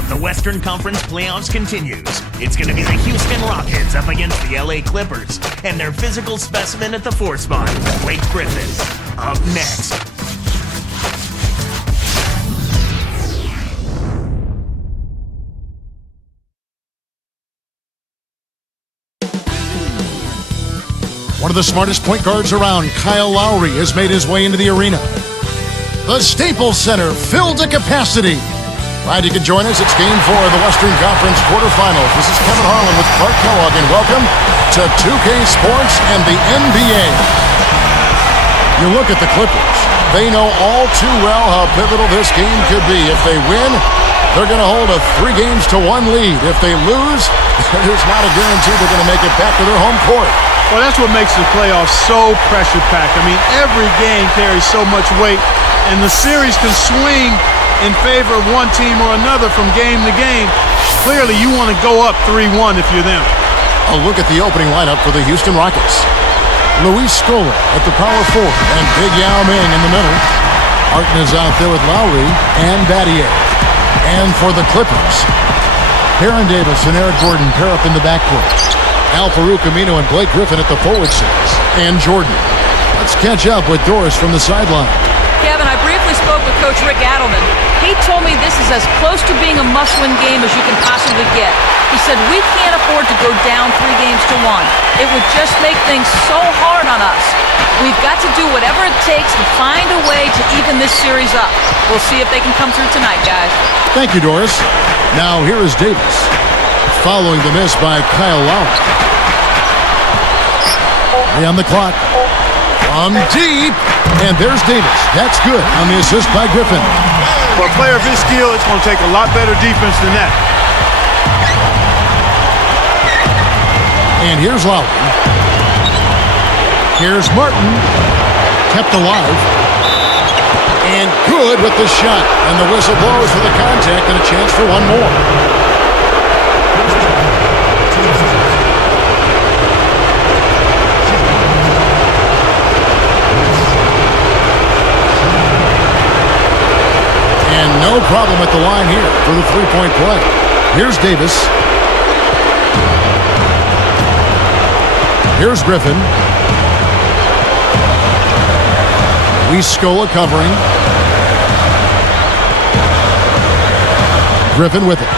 of the Western Conference playoffs continues. It's going to be the Houston Rockets up against the LA Clippers and their physical specimen at the 4 spot, Blake Griffin. Up next. One of the smartest point guards around, Kyle Lowry, has made his way into the arena. The Staples Center filled to capacity. Glad you could join us. It's Game 4 of the Western Conference quarterfinals. This is Kevin Harlan with Clark Kellogg, and welcome to 2K Sports and the NBA. You look at the Clippers. They know all too well how pivotal this game could be. If they win, they're going to hold a 3-1 lead. If they lose, there's not a guarantee they're going to make it back to their home court. Well, that's what makes the playoffs so pressure-packed. I mean, every game carries so much weight, and the series can swing in favor of one team or another from game to game. Clearly, you want to go up 3-1 if you're them. A look at the opening lineup for the Houston Rockets. Luis Scola at the power forward, and Big Yao Ming in the middle. Harden is out there with Lowry and Battier. And for the Clippers, Baron Davis and Eric Gordon pair up in the backcourt. Al-Farouq Aminu and Blake Griffin at the forward six. And Jordan. Let's catch up with Doris from the sideline. Kevin, I briefly spoke with Coach Rick Adelman. He told me this is as close to being a must-win game as you can possibly get. He said, we can't afford to go down 3-1. It would just make things so hard on us. We've got to do whatever it takes to find a way to even this series up. We'll see if they can come through tonight, guys. Thank you, Doris. Now here is Davis, following the miss by Kyle Lowry. On the clock. From deep. And there's Davis. That's good on the assist by Griffin. For a player of his skill, it's going to take a lot better defense than that. And here's Lowry. Here's Martin. Kept alive. And good with the shot. And the whistle blows for the contact and a chance for one more. And no problem at the line here for the three-point play. Here's Davis. Here's Griffin. Scola covering. Griffin with it.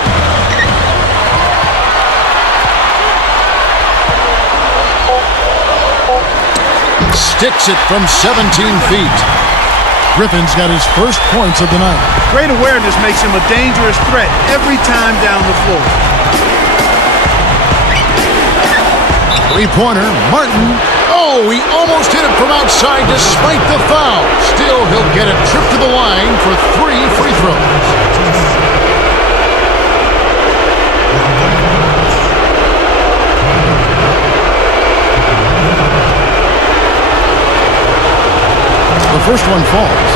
Sticks it from 17 feet. Griffin's got his first points of the night. Great awareness makes him a dangerous threat every time down the floor. Three-pointer, Martin. Oh, he almost hit it from outside despite the foul. Still, he'll get a trip to the line for 3 free throws. The first one falls.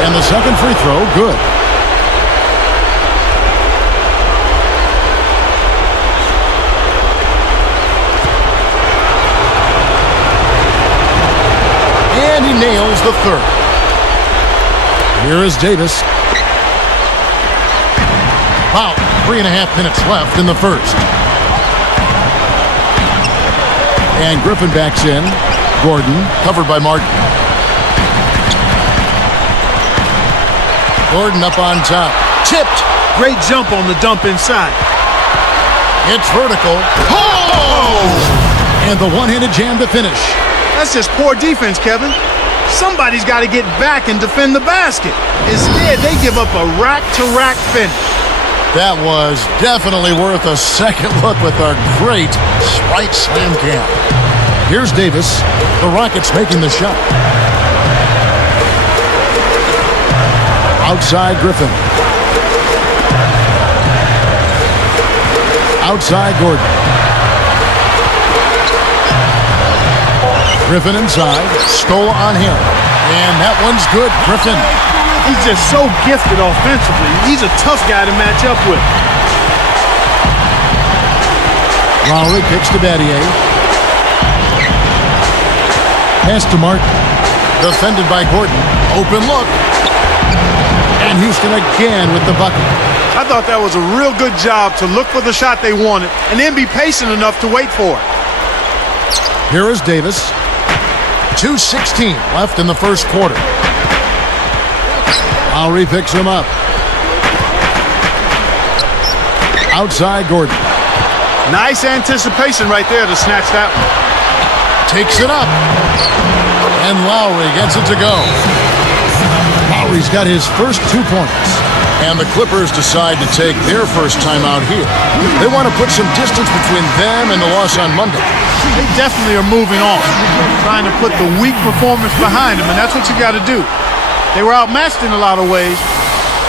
And the second free throw, good. And he nails the third. Here is Davis. About 3.5 minutes left in the first. And Griffin backs in. Gordon, covered by Martin. Gordon up on top. Tipped. Great jump on the dump inside. It's vertical. Oh! And the one-handed jam to finish. That's just poor defense, Kevin. Somebody's got to get back and defend the basket. Instead, they give up a rack-to-rack finish. That was definitely worth a second look with our great Sprite Slam Cam. Here's Davis. The Rockets making the shot. Outside Griffin. Outside Gordon. Griffin inside. Scola on him. And that one's good. Griffin. He's just so gifted offensively. He's a tough guy to match up with. Lowry kicks to Battier. Pass to Martin. Defended by Gordon. Open look. And Houston again with the bucket. I thought that was a real good job to look for the shot they wanted and then be patient enough to wait for it. Here is Davis. 2:16 left in the first quarter. Lowry picks him up. Outside Gordon. Nice anticipation right there to snatch that one. Takes it up. And Lowry gets it to go. Lowry's got his first 2 points. And the Clippers decide to take their first time out here. They want to put some distance between them and the loss on Monday. They definitely are moving on, trying to put the weak performance behind them, and that's what you got to do. They were outmatched in a lot of ways.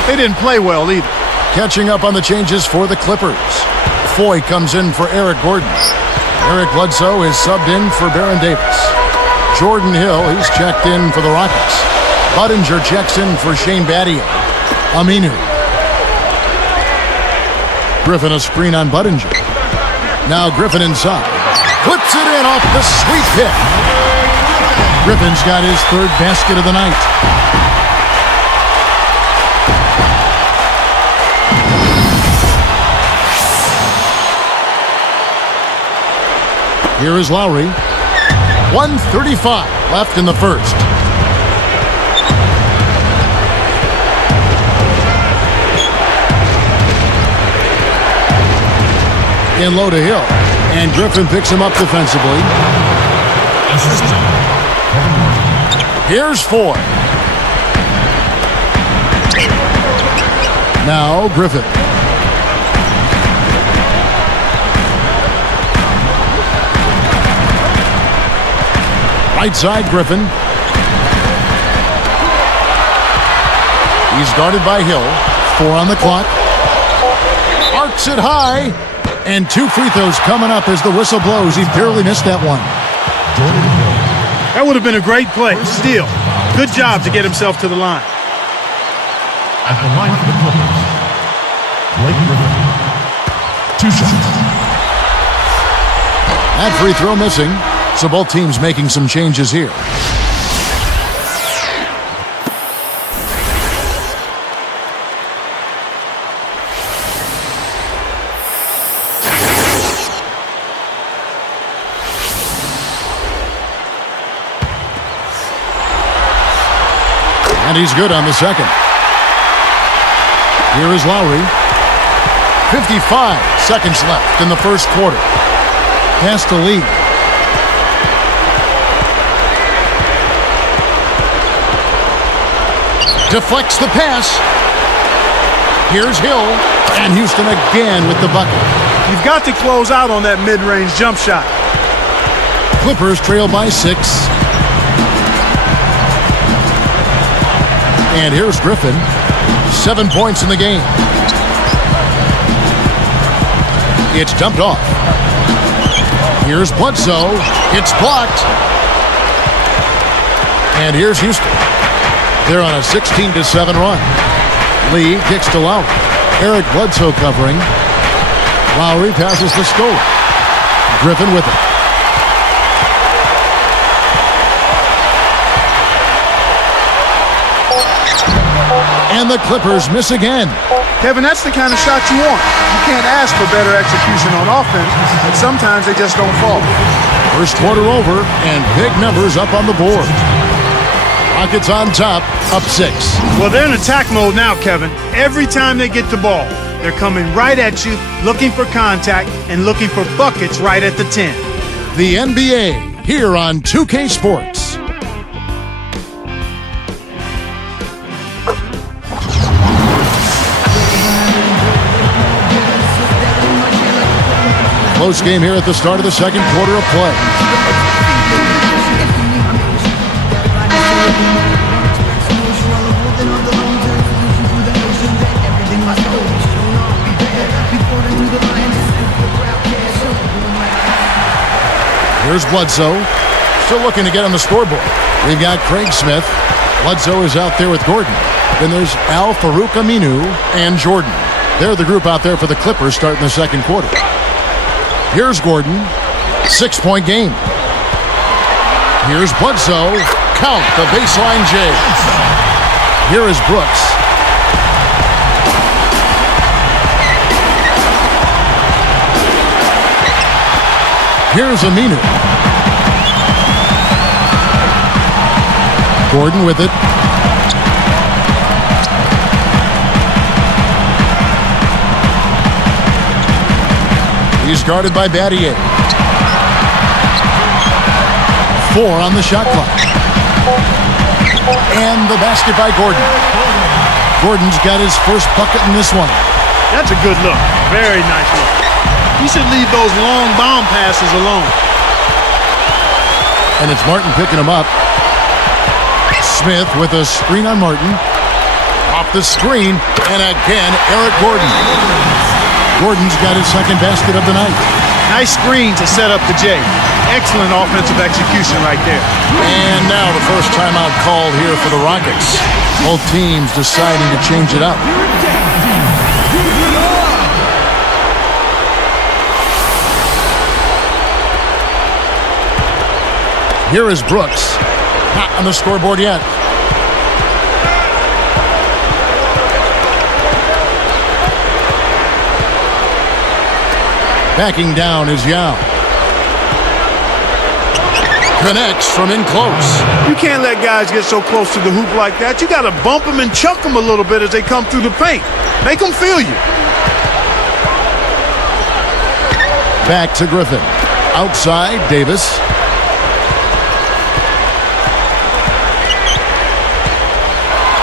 They didn't play well either. Catching up on the changes for the Clippers. Foy comes in for Eric Gordon. Eric Bledsoe is subbed in for Baron Davis. Jordan Hill, he's checked in for the Rockets. Budinger checks in for Shane Battier. Aminu. Griffin a screen on Budinger. Now Griffin inside. Puts it in off the sweet pick. Griffin's got his third basket of the night. Here is Lowry. 1:35 left in the first. In low to Hill. And Griffin picks him up defensively. Here's Foy. Now Griffin. Right side Griffin. He's guarded by Hill. 4 on the clock. Arcs it high. And 2 free throws coming up as the whistle blows. He barely missed that one. That would have been a great play. Still, good job to get himself to the line. At the line for the Clippers, Blake Griffin. 2 shots. That free throw missing. So both teams making some changes here. And he's good on the second. Here is Lowry. 55 seconds left in the first quarter. Pass to Lee. Deflects the pass. Here's Hill. And Houston again with the bucket. You've got to close out on that mid-range jump shot. Clippers trail by 6. And here's Griffin. 7 points in the game. It's dumped off. Here's Bledsoe. It's blocked. And here's Houston. They're on a 16-7 run. Lee kicks to Lowry. Eric Bledsoe covering. Lowry passes to Scola. Griffin with it. And the Clippers miss again. Kevin, that's the kind of shot you want. You can't ask for better execution on offense, but sometimes they just don't fall. First quarter over, and big numbers up on the board. Rockets on top, up 6. Well, they're in attack mode now, Kevin. Every time they get the ball, they're coming right at you, looking for contact, and looking for buckets right at the 10. The NBA, here on 2K Sports. Close game here at the start of the second quarter of play. Here's Bledsoe. Still looking to get on the scoreboard. We've got Craig Smith. Bledsoe is out there with Gordon. Then there's Al-Farouq Aminu and Jordan. They're the group out there for the Clippers starting the second quarter. Here's Gordon. 6-point game. Here's Bledsoe. Count the baseline J. Here is Brooks. Here's Aminu. Gordon with it. He's guarded by Battier. 4 on the shot clock. And the basket by Gordon. Gordon's got his first bucket in this one. That's a good look. Very nice look. He should leave those long bomb passes alone. And it's Martin picking him up. Smith with a screen on Martin. Off the screen. And again, Eric Gordon. Gordon's got his second basket of the night. Nice screen to set up the J. Excellent offensive execution right there. And now the first timeout called here for the Rockets. Both teams deciding to change it up. Here is Brooks. Not on the scoreboard yet. Backing down is Yao. Connects from in close. You can't let guys get so close to the hoop like that. You got to bump them and chuck them a little bit as they come through the paint. Make them feel you. Back to Griffin. Outside, Davis.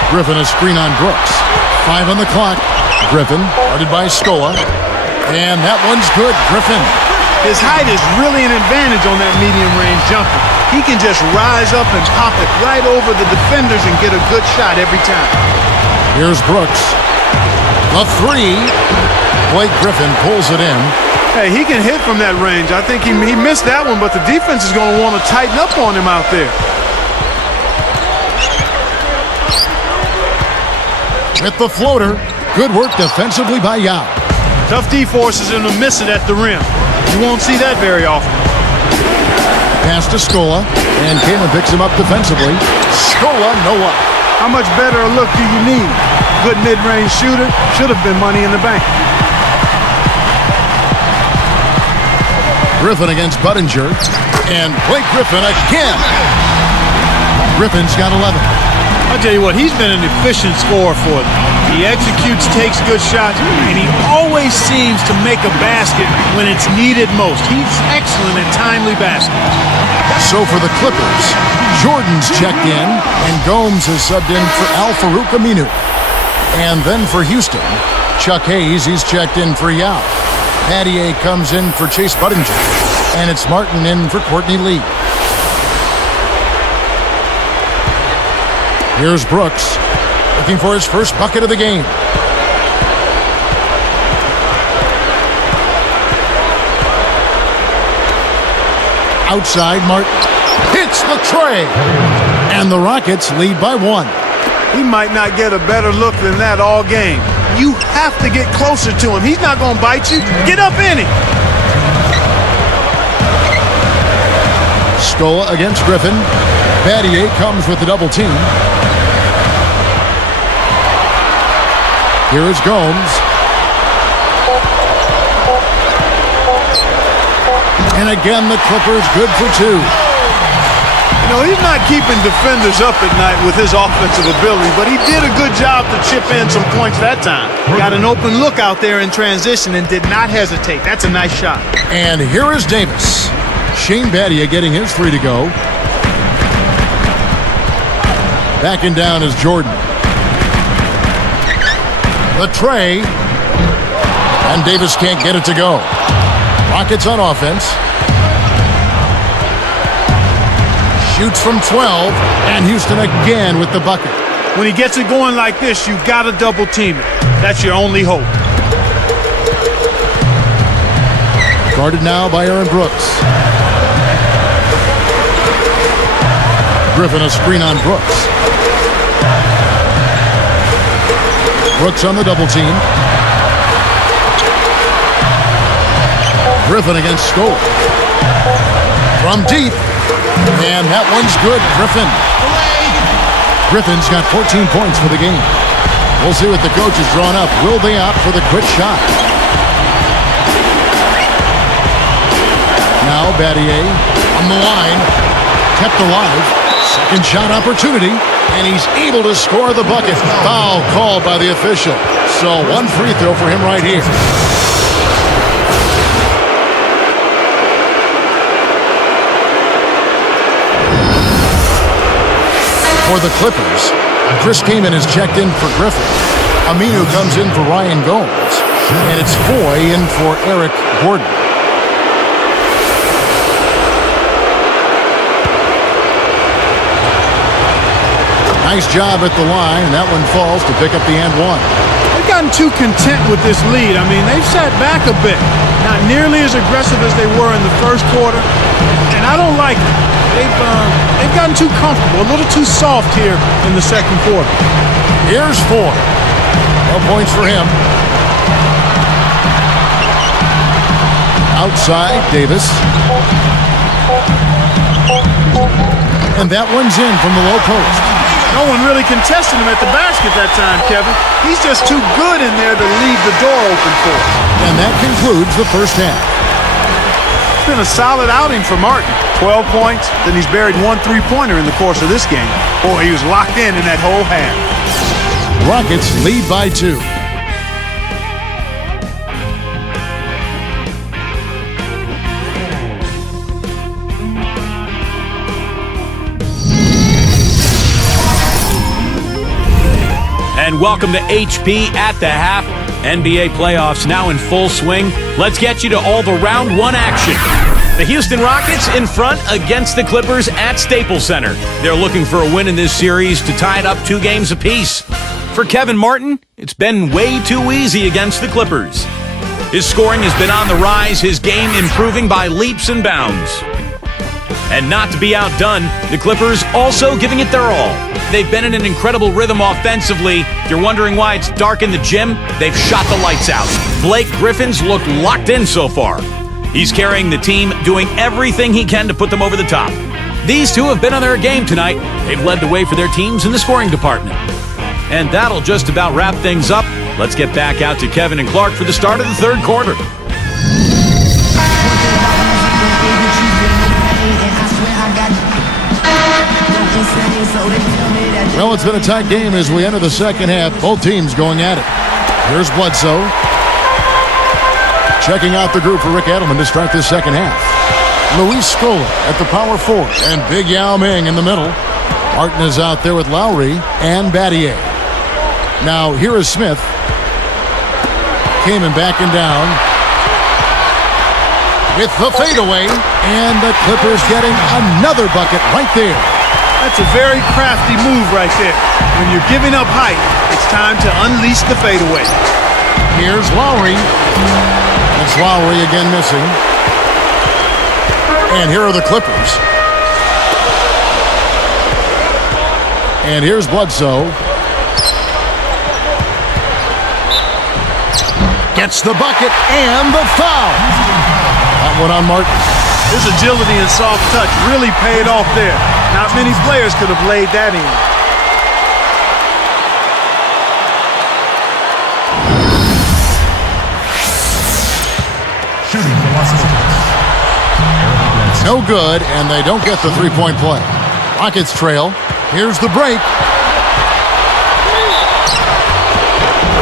Griffin a screen on Brooks. 5 on the clock. Griffin, guarded by Scola. And that one's good, Griffin. His height is really an advantage on that medium-range jumper. He can just rise up and pop it right over the defenders and get a good shot every time. Here's Brooks. The 3. Blake Griffin pulls it in. Hey, he can hit from that range. I think he missed that one, but the defense is going to want to tighten up on him out there. With the floater. Good work defensively by Yao. Tough D-forces him to miss it at the rim. You won't see that very often. Pass to Scola, and Kalen picks him up defensively. Scola, no luck. How much better a look do you need? Good mid-range shooter. Should have been money in the bank. Griffin against Budinger, and Blake Griffin again. Griffin's got 11. I'll tell you what, he's been an efficient scorer for them. He executes, takes good shots, and he always seems to make a basket when it's needed most. He's excellent at timely baskets. So for the Clippers, Jordan's checked in, and Gomes has subbed in for Al-Farouq Aminu. And then for Houston, Chuck Hayes, he's checked in for Yao. Battier comes in for Chase Budinger, and it's Martin in for Courtney Lee. Here's Brooks, looking for his first bucket of the game. Outside, Martin hits the tray, and the Rockets lead by 1. He might not get a better look than that all game. You have to get closer to him. He's not going to bite you. Get up in it. Scola against Griffin. Battier comes with the double team. Here is Gomes. And again, the Clippers good for 2. You know, he's not keeping defenders up at night with his offensive ability, but he did a good job to chip in some points that time. Got an open look out there in transition and did not hesitate. That's a nice shot. And here is Davis. Shane Battier getting his 3 to go. Backing down is Jordan. The tray. And Davis can't get it to go. Rockets on offense. Shoots from 12. And Houston again with the bucket. When he gets it going like this, you've got to double team it. That's your only hope. Guarded now by Aaron Brooks. Griffin a screen on Brooks. Brooks on the double team. Griffin against Skoll. From deep. And that one's good. Griffin's got 14 points for the game. We'll see what the coach has drawn up. Will they opt for the quick shot? Now Battier on the line. Kept alive. Second shot opportunity. And he's able to score the bucket. Foul called by the official. So one free throw for him right here. For the Clippers, Chris Kaman is checked in for Griffin. Aminu comes in for Ryan Gomes. And it's Foy in for Eric Gordon. Nice job at the line, and that one falls to pick up the and one. They've gotten too content with this lead. I mean, they've sat back a bit. Not nearly as aggressive as they were in the first quarter. And I don't like it. They've gotten too comfortable, a little too soft here in the second quarter. Here's Foy. No points for him. Outside, Davis. And that one's in from the low post. No one really contested him at the basket that time, Kevin. He's just too good in there to leave the door open for him. And that concludes the first half. It's been a solid outing for Martin. 12 points, then he's buried one three-pointer in the course of this game. Boy, he was locked in that whole half. Rockets lead by 2. And welcome to HP at the half. NBA playoffs now in full swing. Let's get you to all the round one action. The Houston Rockets in front against the Clippers at Staples Center. They're looking for a win in this series to tie it up 2 games apiece. For Kevin Martin, it's been way too easy against the Clippers. His scoring has been on the rise, his game improving by leaps and bounds. And not to be outdone, the Clippers also giving it their all. They've been in an incredible rhythm offensively. If you're wondering why it's dark in the gym, they've shot the lights out. Blake Griffin's looked locked in so far. He's carrying the team, doing everything he can to put them over the top. These two have been on their game tonight. They've led the way for their teams in the scoring department. And that'll just about wrap things up. Let's get back out to Kevin and Clark for the start of the third quarter. Well, it's been a tight game as we enter the second half. Both teams going at it. Here's Bledsoe. Checking out the group for Rick Edelman to start this second half. Luis Scola at the power forward and Big Yao Ming in the middle. Martin is out there with Lowry and Battier. Now here is Smith. Kaman backing down with the fadeaway, and the Clippers getting another bucket right there. That's a very crafty move right there. When you're giving up height, it's time to unleash the fadeaway. Here's Lowry. It's Lowry again missing. And here are the Clippers. And here's Bledsoe. Gets the bucket and the foul. That one on Martin. His agility and soft touch really paid off there. Not many players could have laid that in. Shooting for Los Angeles. No good, and they don't get the three-point play. Rockets trail. Here's the break.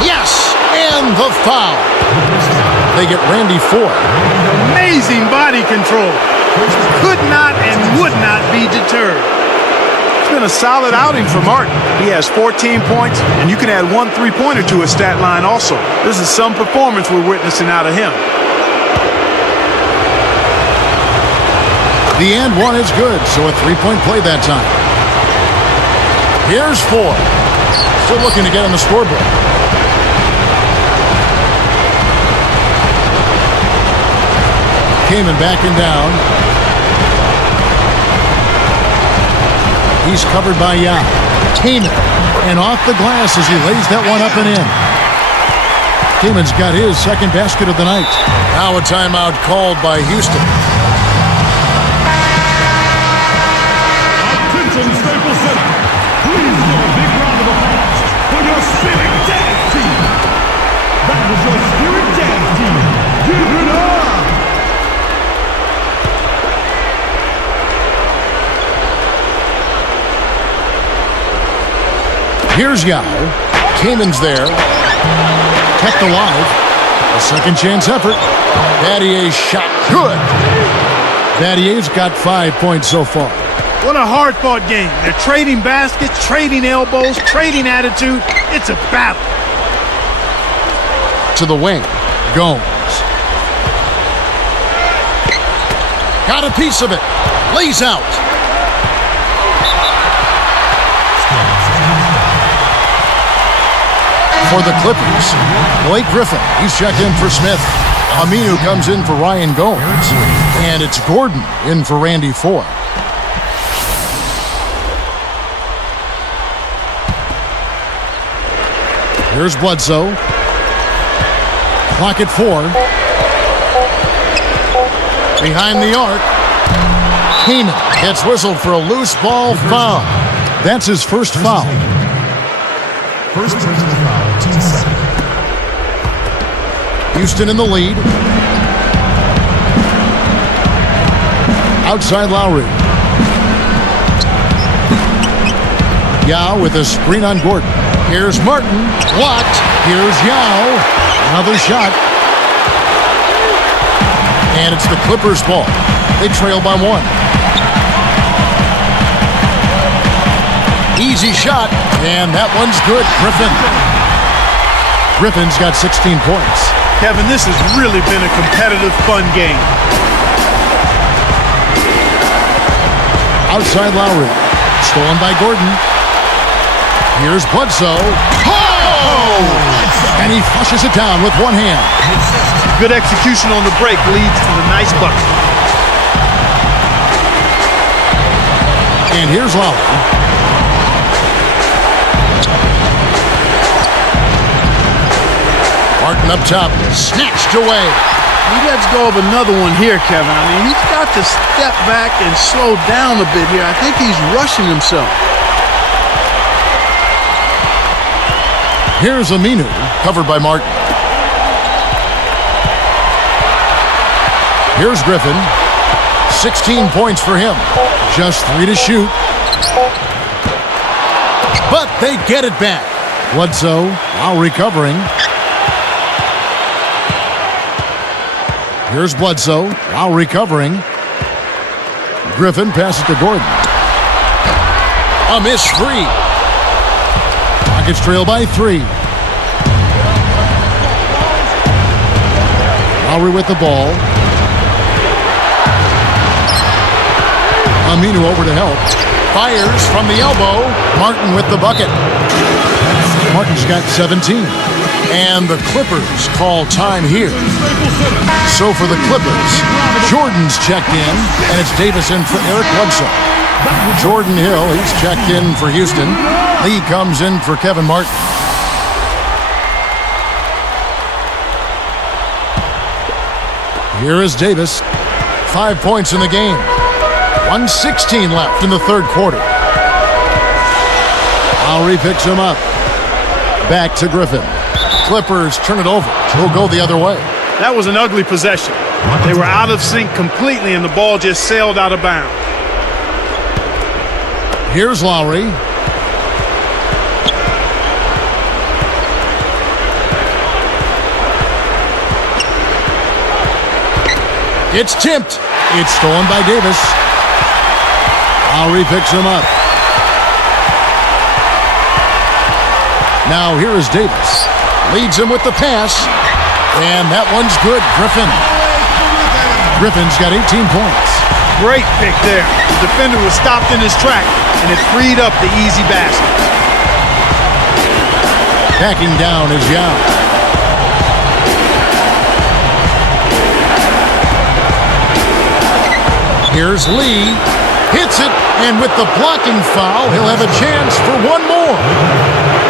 Yes, and the foul. They get Randy Foy. Amazing body control. Could not and would not be deterred. It's been a solid outing for Martin. He has 14 points, and you can add one three-pointer to his stat line also. This is some performance we're witnessing out of him. The and one is good, so a three-point play that time. Here's Foy. Still looking to get on the scoreboard. Kaman backing down. He's covered by Yao. Kaman And off the glass as he lays that one up and in. Kamen's got his second basket of the night. Now a timeout called by Houston. Attention, Staples Center. Please give a big round of applause for your Spirit Dance team. That was your Spirit Dance team. Give it up! Here's Yao. Kamen's there. Kept alive. A second chance effort. Battier's shot. Good. Battier's got 5 points so far. What a hard-fought game. They're trading baskets, trading elbows, trading attitude. It's a battle. To the wing. Gomes. Got a piece of it. Lays out. For the Clippers, Blake Griffin. He's checked in for Smith. Aminu comes in for Ryan Gomes. And it's Gordon in for Randy Ford. Here's Bledsoe. Clock at 4. Behind the arc. Kaman gets whistled for a loose ball foul. That's his first foul. First personal foul, team second. Houston in the lead. Outside Lowry. Yao with a screen on Gordon. Here's Martin. Blocked. Here's Yao. Another shot. And it's the Clippers' ball. They trail by 1. Easy shot. And that one's good. Griffin's got 16 points. Kevin, this has really been a competitive, fun game. Outside Lowry. Stolen by Gordon. Here's Bledsoe. Oh! And he flushes it down with one hand. Good execution on the break leads to the nice bucket. And here's Lowry. Martin up top. Snatched away. He lets go of another one here, Kevin. I mean, he's got to step back and slow down a bit here. I think he's rushing himself. Here's Aminu, covered by Martin. Here's Griffin. 16 points for him. Just 3 to shoot. But they get it back. Bledsoe now recovering. Here's Bledsoe now recovering. Griffin passes to Gordon. A miss free. Rockets trail by 3. Lowry with the ball. Aminu over to help. Fires from the elbow. Martin with the bucket. Martin's got 17. And the Clippers call time here. So for the Clippers, Jordan's checked in, and it's Davis in for Eric Bledsoe. Jordan Hill, he's checked in for Houston. Lee comes in for Kevin Martin. Here is Davis. 5 points in the game. 1:16 left in the third quarter. Lowry picks him up. Back to Griffin. Clippers turn it over. We'll go the other way. That was an ugly possession. They were out of sync completely, and the ball just sailed out of bounds. Here's Lowry. It's tipped. It's stolen by Davis. Lowry picks him up. Now here is Davis. Leads him with the pass. And that one's good. Griffin's got 18 points. Great pick there. The defender was stopped in his track, and it freed up the easy basket. Backing down is Yao. Here's Lee. hits it, and with the blocking foul, he'll have a chance for one more.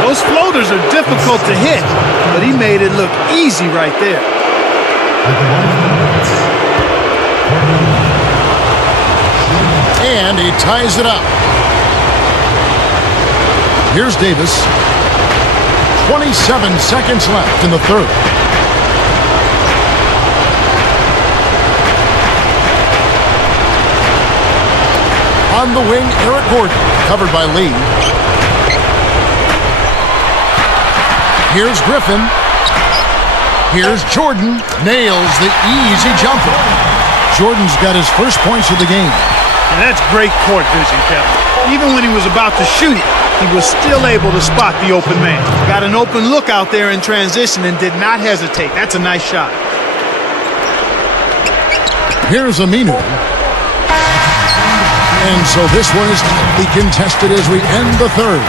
Those floaters are difficult to hit, but he made it look easy right there. And he ties it up. Here's Davis. 27 seconds left in the third. On the wing, Eric Gordon, covered by Lee. Here's Griffin. Here's Jordan. Nails the easy jumper. Jordan's got his first points of the game. And that's great court vision, Kevin. Even when he was about to shoot, he was still able to spot the open man. Got an open look out there in transition and did not hesitate. That's a nice shot. Here's Aminu. And so this one is tightly contested as we end the third.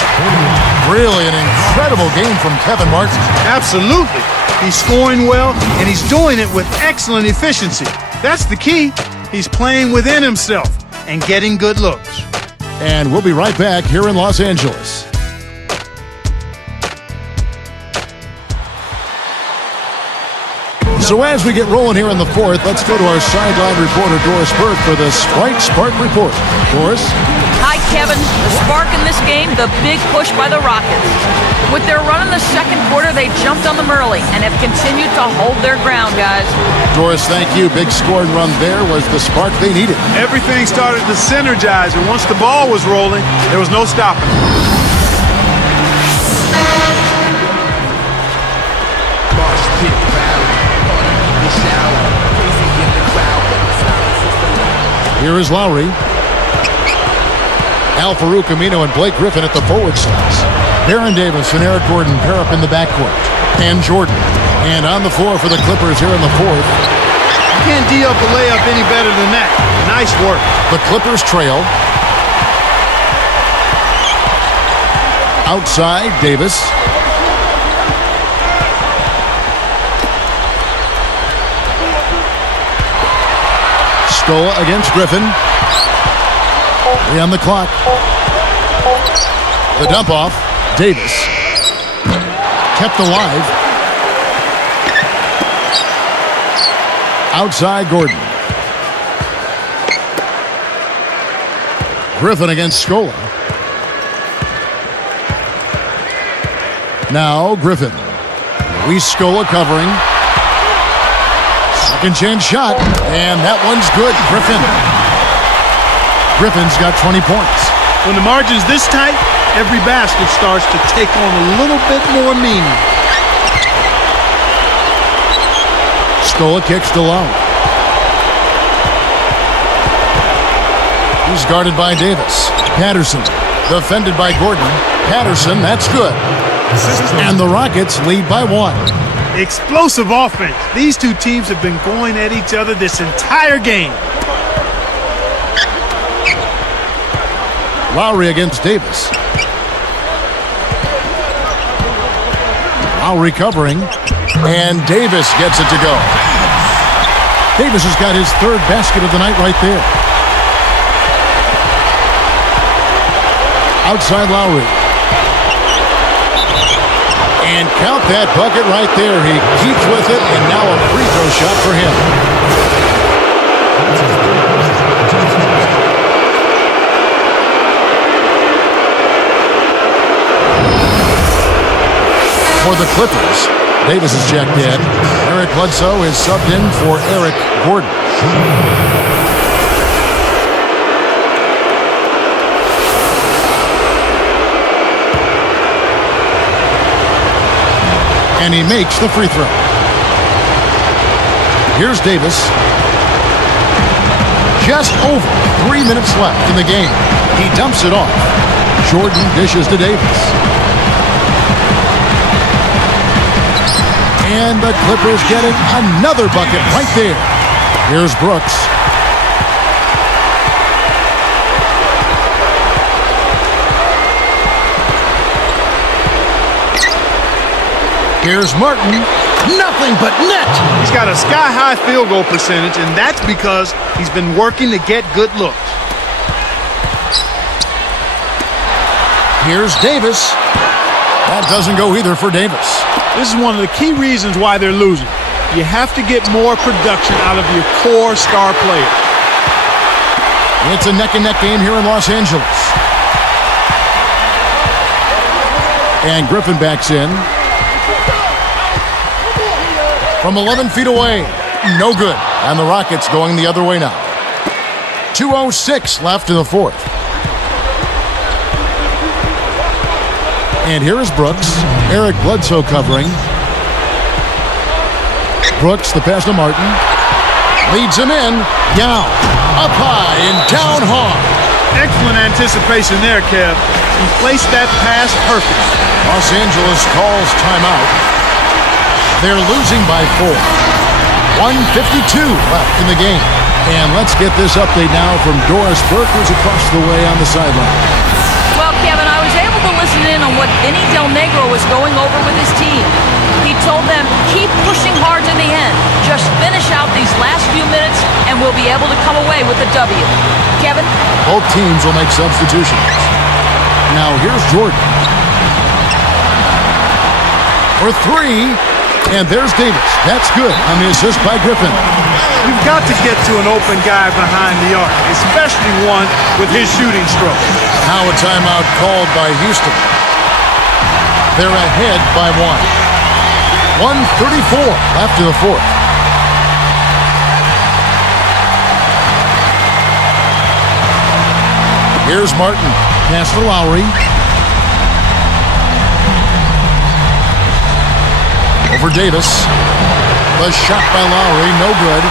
Really an incredible game from Kevin Martin. Absolutely. He's scoring well, and he's doing it with excellent efficiency. That's the key. He's playing within himself and getting good looks. And we'll be right back here in Los Angeles. So as we get rolling here in the fourth, let's go to our sideline reporter, Doris Burke, for the Sprite Spark Report. Doris? Hi, Kevin. The spark in this game, the big push by the Rockets. With their run in the second quarter, they jumped on them early and have continued to hold their ground, guys. Doris, thank you. Big scoring run there was the spark they needed. Everything started to synergize, and once the ball was rolling, there was no stopping it. Here is Lowry. Al-Farouq Aminu and Blake Griffin at the forward slots. Baron Davis and Eric Gordon pair up in the backcourt. And Jordan. And on the floor for the Clippers here in the fourth. You can't D up a layup any better than that. Nice work. The Clippers trail. Outside, Davis. Stoa against Griffin. 3 on the clock. The dump off. Davis. Kept alive. Outside, Gordon. Griffin against Scola. Now Griffin. Luis Scola covering. Second chance shot, and that one's good. Griffin's got 20 points. When the margin's this tight, every basket starts to take on a little bit more meaning. Scola kicks to Lowe. He's guarded by Davis. Patterson, defended by Gordon. Patterson, that's good. And the Rockets lead by 1. Explosive offense. These two teams have been going at each other this entire game. Lowry against Davis. Lowry covering, and Davis gets it to go. Davis has got his third basket of the night right there. Outside Lowry. And count that bucket right there. He keeps with it, and now a free throw shot for him. For the Clippers, Davis is checked in. Eric Bledsoe is subbed in for Eric Gordon. And he makes the free throw. Here's Davis. Just over 3 minutes left in the game. He dumps it off. Jordan dishes to Davis. And the Clippers getting another bucket right there. Here's Brooks. Here's Martin. Nothing but net. He's got a sky-high field goal percentage, and that's because he's been working to get good looks. Here's Davis. That doesn't go either for Davis. This is one of the key reasons why they're losing. You have to get more production out of your core star player. It's a neck-and-neck game here in Los Angeles. And Griffin backs in. From 11 feet away. No good. And the Rockets going the other way now. 2:06 left in the fourth. And here is Brooks. Eric Bledsoe covering. Brooks, the pass to Martin. Leads him in. Yao. Up high and down hard. Excellent anticipation there, Kev. He placed that pass perfect. Los Angeles calls timeout. They're losing by 4. 1:52 left in the game. And let's get this update now from Doris Burke, who's across the way on the sideline. Well, Kevin, I was able to listen in on what Vinny Del Negro was going over with his team. He told them, keep pushing hard to the end. Just finish out these last few minutes, and we'll be able to come away with a W. Kevin? Both teams will make substitutions. Now here's Jordan. For 3, and there's Davis. That's good on the assist by Griffin. You've got to get to an open guy behind the arc, especially one with his shooting stroke. Now a timeout called by Houston. They're ahead by 1. 1:34 left in the fourth. Here's Martin. Pass to Lowry. Over Davis. The shot by Lowry, no good.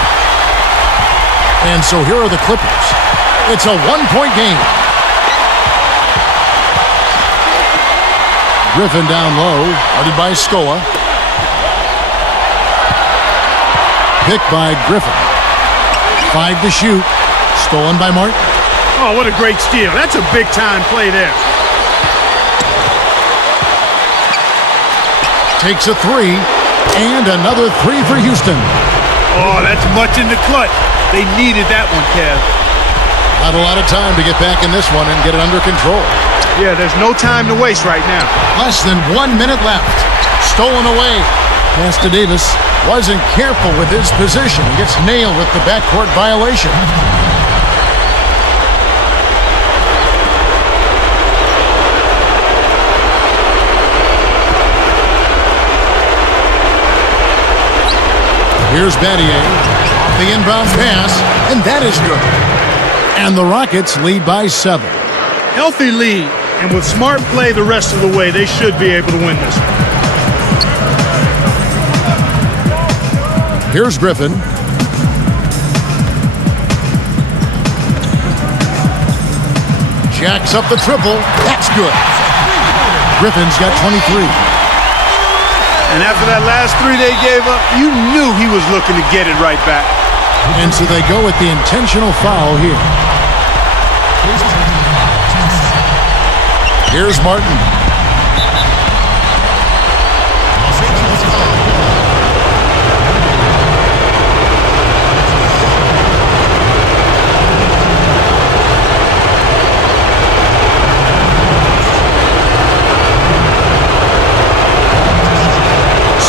And so here are the Clippers. It's a 1-point game. Griffin down low, guarded by Scola. Picked by Griffin. 5 to shoot. Stolen by Martin. Oh, what a great steal. That's a big-time play there. Takes a 3. And another 3 for Houston. Oh, that's much in the clutch. They needed that one, Kev. Not a lot of time to get back in this one and get it under control. Yeah, there's no time to waste right now. Less than 1 minute left. Stolen away. Pass to Davis. Wasn't careful with his position. He gets nailed with the backcourt violation. Here's Battier. The inbound pass, and that is good. And the Rockets lead by 7. Healthy lead, and with smart play the rest of the way, they should be able to win this one. Here's Griffin. Jacks up the triple. That's good. Griffin's got 23. And after that last 3 they gave up, you knew he was looking to get it right back. And so they go with the intentional foul here. Here's Martin.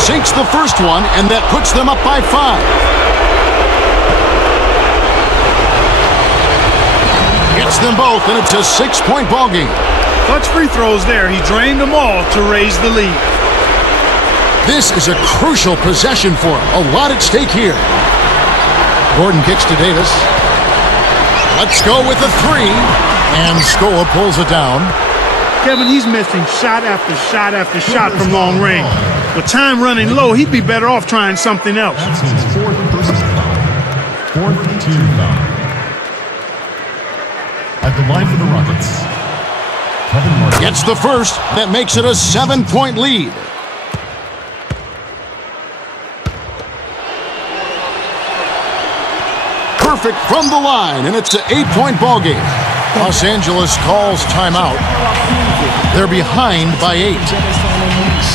Sinks the first one, and that puts them up by 5. Gets them both, and it's a 6-point ball game. Clutch free throws there. He drained them all to raise the lead. This is a crucial possession for him. A lot at stake here. Gordon kicks to Davis. Let's go with a 3. And Scola pulls it down. Kevin, he's missing shot after shot after shot from long range. With time running low, he'd be better off trying something else. That's his 4th personal foul. 4th team foul. At the line for the Rockets, Kevin Martin gets the first. That makes it a 7-point lead. Perfect from the line, and it's an 8-point ball game. Los Angeles calls timeout. They're behind by 8.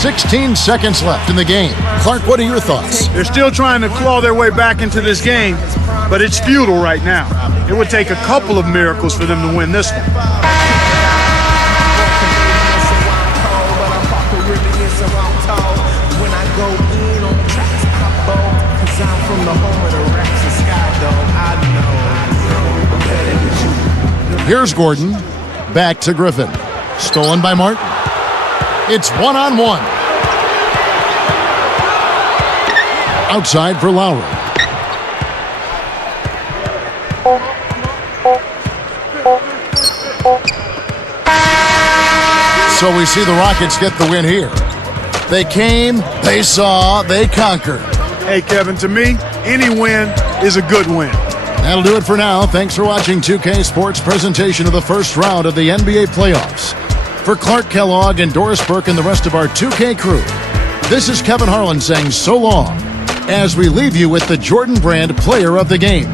16 seconds left in the game. Clark, what are your thoughts? They're still trying to claw their way back into this game, but it's futile right now. It would take a couple of miracles for them to win this one. Here's Gordon. Back to Griffin. Stolen by Martin. It's one-on-one. Outside for Lowry. So we see the Rockets get the win here. They came, they saw, they conquered. Hey, Kevin, to me, any win is a good win. That'll do it for now. Thanks for watching 2K Sports' presentation of the first round of the NBA playoffs. For Clark Kellogg and Doris Burke and the rest of our 2K crew, this is Kevin Harlan saying so long as we leave you with the Jordan Brand Player of the Game.